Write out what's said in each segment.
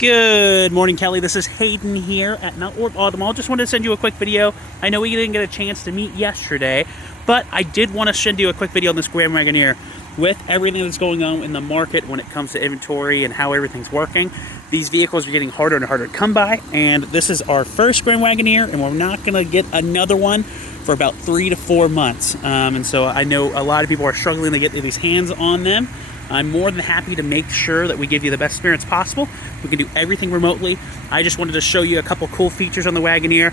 Good morning, Kelly. This is Hayden here at Mount Orb Automall. Just wanted to send you a quick video. I know we didn't get a chance to meet yesterday, but I did want to send you a quick video on this Grand Wagoneer with everything that's going on in the market when it comes to inventory and how everything's working. These vehicles are getting harder and harder to come by, and this is our first Grand Wagoneer, and we're not going to get another one for about 3 to 4 months. And so I know a lot of people are struggling to get these hands on them. I'm more than happy to make sure that we give you the best experience possible. We can do everything remotely. I just wanted to show you a couple cool features on the Wagoneer.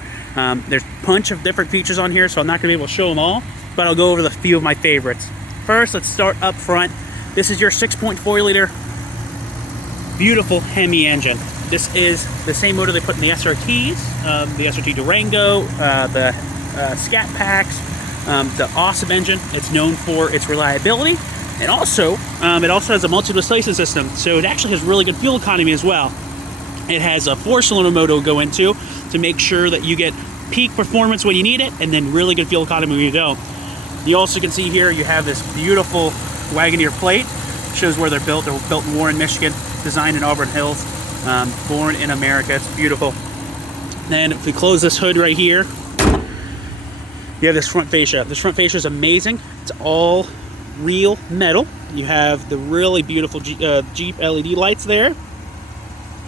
There's a bunch of different features on here, so I'm not going to be able to show them all, but I'll go over the few of my favorites. First, let's start up front. This is your 6.4 liter beautiful Hemi engine. This is the same motor they put in the SRTs, the SRT Durango, the Scat Packs, the awesome engine. It's known for its reliability. And also, it also has a multi-displacement system, so it actually has really good fuel economy as well. It has a 4-cylinder motor to go into to make sure that you get peak performance when you need it, and then really good fuel economy when you don't. You also can see here you have this beautiful Wagoneer plate. It shows where they're built. They're built in Warren, Michigan, designed in Auburn Hills, born in America. It's beautiful. Then if we close this hood right here, you have this front fascia. This front fascia is amazing. It's all real metal. You have the really beautiful Jeep LED lights there,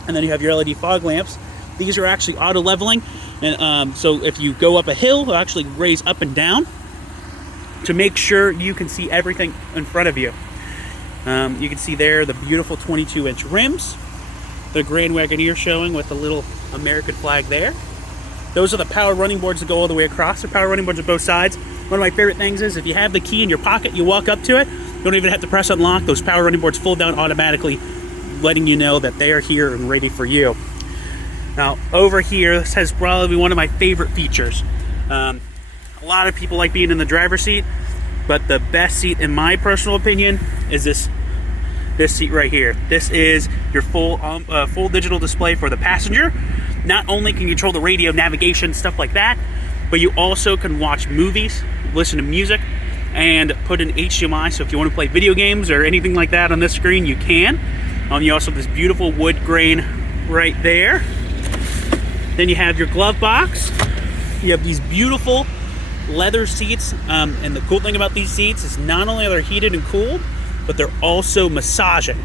and then you have your LED fog lamps. These are actually auto leveling, and so if you go up a hill, it'll actually raise up and down to make sure you can see everything in front of you. You can see there the beautiful 22-inch rims, the Grand Wagoneer showing with the little American flag there. Those are the power running boards that go all the way across. The power running boards on both sides. One of my favorite things is if you have the key in your pocket, you walk up to it, you don't even have to press unlock. Those power running boards fold down automatically, letting you know that they are here and ready for you. Now, over here, this has probably one of my favorite features. A lot of people like being in the driver's seat, but the best seat, in my personal opinion, is this seat right here. This is your full digital display for the passenger. Not only can you control the radio, navigation, stuff like that, but you also can watch movies, listen to music, and put in HDMI. So if you want to play video games or anything like that on this screen, you can. You also have this beautiful wood grain right there. Then you have your glove box. You have these beautiful leather seats, and the cool thing about these seats is not only are they heated and cooled, but they're also massaging,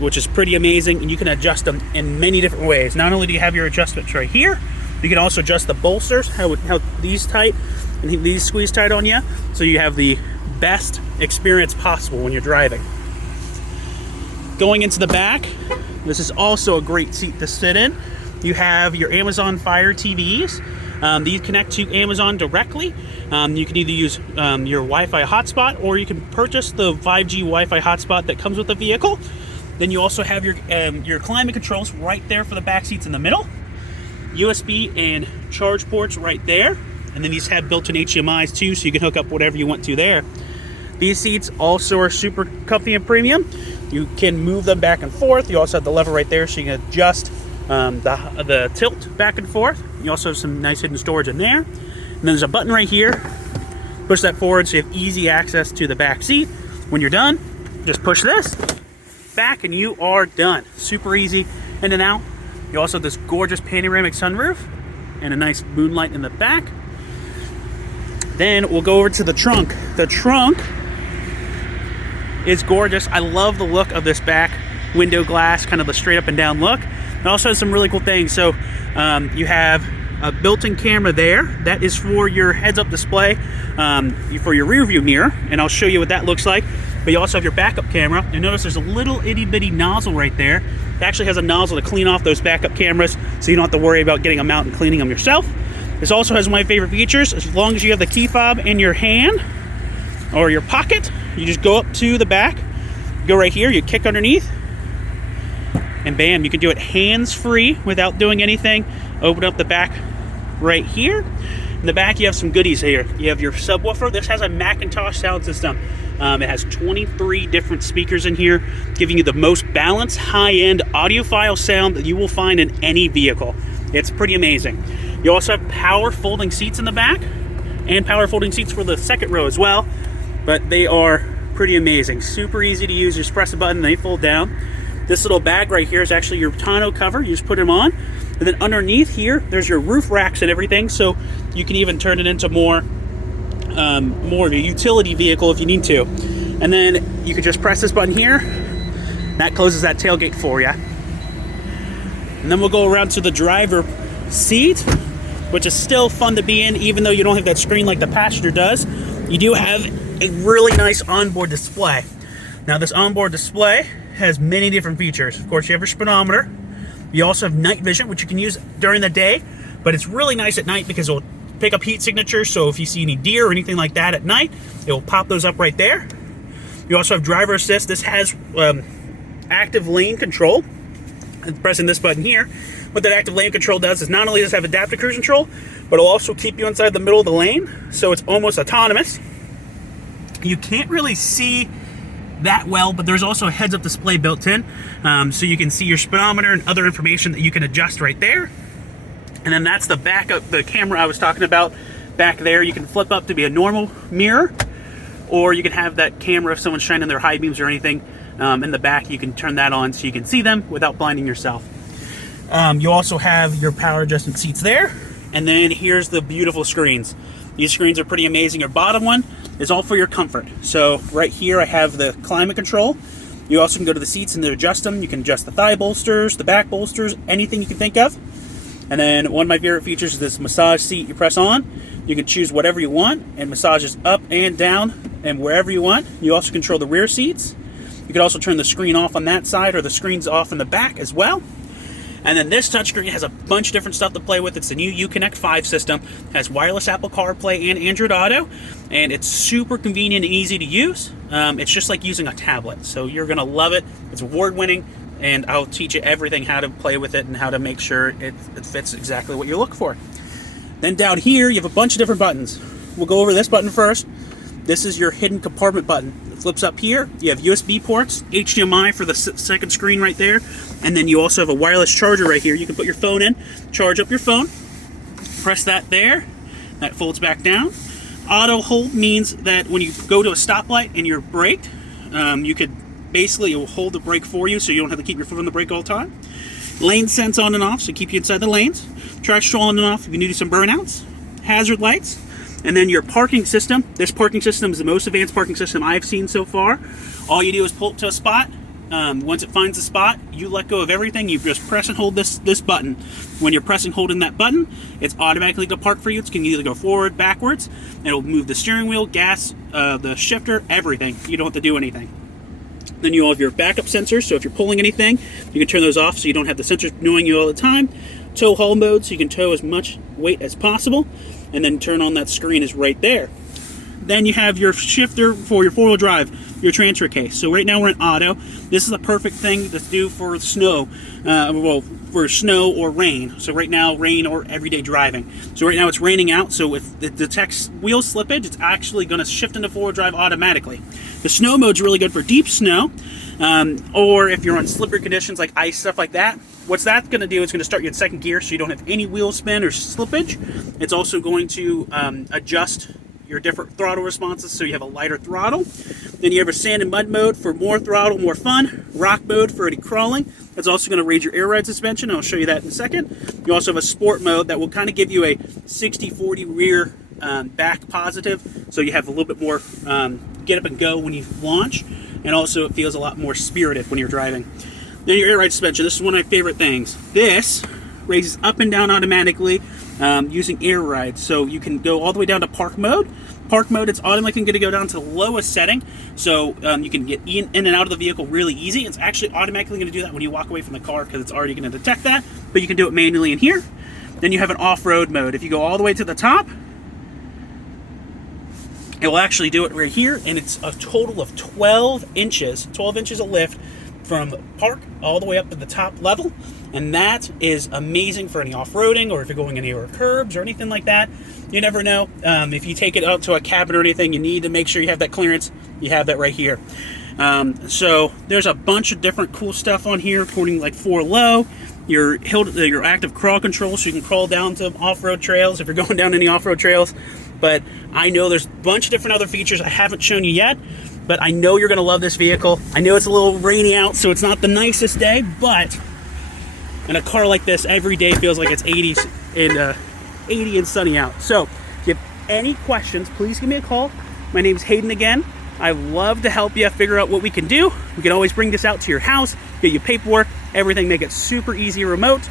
which is pretty amazing, and you can adjust them in many different ways. Not only do you have your adjustments right here, you can also adjust the bolsters, how these tight and these squeeze tight on you, so you have the best experience possible when you're driving. Going into the back, this is also a great seat to sit in. You have your Amazon Fire TVs. These connect to Amazon directly. You can either use your Wi-Fi hotspot, or you can purchase the 5G Wi-Fi hotspot that comes with the vehicle. Then you also have your climate controls right there for the back seats in the middle. USB and charge ports right there. And then these have built-in HDMIs too, so you can hook up whatever you want to there. These seats also are super comfy and premium. You can move them back and forth. You also have the lever right there, so you can adjust the tilt back and forth. You also have some nice hidden storage in there. And then there's a button right here. Push that forward so you have easy access to the back seat. When you're done, just push this back and you are done. Super easy in and out. You also have this gorgeous panoramic sunroof and a nice moonlight in the back. Then we'll go over to the trunk. The trunk is gorgeous. I love the look of this back window glass, kind of the straight up and down look. It also has some really cool things. So you have a built-in camera there. That is for your heads-up display, for your rear view mirror, and I'll show you what that looks like. But you also have your backup camera. You notice there's a little itty-bitty nozzle right there. It actually has a nozzle to clean off those backup cameras, so you don't have to worry about getting them out and cleaning them yourself. This also has one of my favorite features. As long as you have the key fob in your hand or your pocket, you just go up to the back, go right here, you kick underneath, and bam, you can do it hands-free without doing anything. Open up the back right here. In the back, you have some goodies here. You have your subwoofer. This has a Macintosh sound system. It has 23 different speakers in here, giving you the most balanced, high-end audiophile sound that you will find in any vehicle. It's pretty amazing. You also have power folding seats in the back, and power folding seats for the second row as well. But they are pretty amazing. Super easy to use. Just press a button and they fold down. This little bag right here is actually your tonneau cover. You just put them on. And then underneath here, there's your roof racks and everything. So you can even turn it into more of a utility vehicle if you need to. And then you can just press this button here. That closes that tailgate for you. And then we'll go around to the driver seat, which is still fun to be in, even though you don't have that screen like the passenger does. You do have a really nice onboard display. Now, this onboard display has many different features. Of course, you have your speedometer. You also have night vision, which you can use during the day, but it's really nice at night because it'll pick up heat signatures. So if you see any deer or anything like that at night, it will pop those up right there. You also have driver assist. This has active lane control. And pressing this button here, what that active lane control does is not only does it have adaptive cruise control, but it'll also keep you inside the middle of the lane, so it's almost autonomous. You can't really see that well, but there's also a heads-up display built in, so you can see your speedometer and other information that you can adjust right there. And then that's the backup, the camera I was talking about back there. You can flip up to be a normal mirror, or you can have that camera if someone's shining their high beams or anything. In the back, you can turn that on so you can see them without blinding yourself. You also have your power adjustment seats there. And then here's the beautiful screens. These screens are pretty amazing. Your bottom one is all for your comfort. So right here I have the climate control. You also can go to the seats and adjust them. You can adjust the thigh bolsters, the back bolsters, anything you can think of. And then one of my favorite features is this massage seat you press on. You can choose whatever you want and massages up and down and wherever you want. You also control the rear seats. You can also turn the screen off on that side, or the screen's off in the back as well. And then this touchscreen has a bunch of different stuff to play with. It's the new Uconnect 5 system. It has wireless Apple CarPlay and Android Auto, and it's super convenient and easy to use. It's just like using a tablet, so you're going to love it. It's award-winning, and I'll teach you everything, how to play with it and how to make sure it fits exactly what you're looking for. Then down here, you have a bunch of different buttons. We'll go over this button first. This is your hidden compartment button. It flips up here. You have USB ports, HDMI for the second screen right there, and then you also have a wireless charger right here. You can put your phone in, charge up your phone, press that there, that folds back down. Auto hold means that when you go to a stoplight and you're braked, you could basically, it will hold the brake for you so you don't have to keep your foot on the brake all the time. Lane sense on and off, so keep you inside the lanes. Traction on and off if you need to do some burnouts. Hazard lights. And then your parking system. This parking system is the most advanced parking system I've seen so far. All you do is pull up to a spot. Once it finds the spot, you let go of everything. You just press and hold this button. When you're pressing holding that button, it's automatically going to park for you. It can either go forward, backwards. It'll move the steering wheel, gas, the shifter, everything. You don't have to do anything. Then you have your backup sensors. So if you're pulling anything, you can turn those off so you don't have the sensors knowing you all the time. Tow haul mode, so you can tow as much weight as possible. And then turn on that screen is right there. Then you have your shifter for your four-wheel drive, your transfer case. So right now we're in auto. This is a perfect thing to do for snow, for snow or rain. So right now, rain or everyday driving. So right now it's raining out, so if it detects wheel slippage, it's actually going to shift into four-wheel drive automatically. The snow mode's really good for deep snow, or if you're on slippery conditions like ice, stuff like that. What's that going to do is going to start you in second gear so you don't have any wheel spin or slippage. It's also going to adjust your different throttle responses so you have a lighter throttle. Then you have a sand and mud mode for more throttle, more fun. Rock mode for any crawling. That's also going to raise your air ride suspension. I'll show you that in a second. You also have a sport mode that will kind of give you a 60-40 rear back positive, so you have a little bit more get up and go when you launch, and also it feels a lot more spirited when you're driving. Then your air ride suspension. This is one of my favorite things. This raises up and down automatically using air ride. So you can go all the way down to park mode. Park mode, it's automatically going to go down to the lowest setting. So you can get in and out of the vehicle really easy. It's actually automatically going to do that when you walk away from the car because it's already going to detect that. But you can do it manually in here. Then you have an off-road mode. If you go all the way to the top, it will actually do it right here. And it's a total of 12 inches of lift from park all the way up to the top level, and that is amazing for any off-roading or if you're going anywhere curbs or anything like that. You never know. If you take it out to a cabin or anything, you need to make sure you have that clearance. You have that right here. So there's a bunch of different cool stuff on here, including like 4 low, your active crawl control, so you can crawl down to off-road trails if you're going down any off-road trails. but I know there's a bunch of different other features I haven't shown you yet, but I know you're gonna love this vehicle. I know it's a little rainy out, so it's not the nicest day, but in a car like this, every day feels like it's 80 and sunny out. So if you have any questions, please give me a call. My name's Hayden again. I love to help you figure out what we can do. We can always bring this out to your house, get you paperwork, everything, make it super easy remote.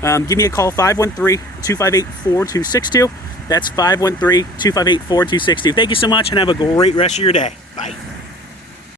Give me a call, 513-258-4262. That's 513-258-4262. Thank you so much, and have a great rest of your day. Bye.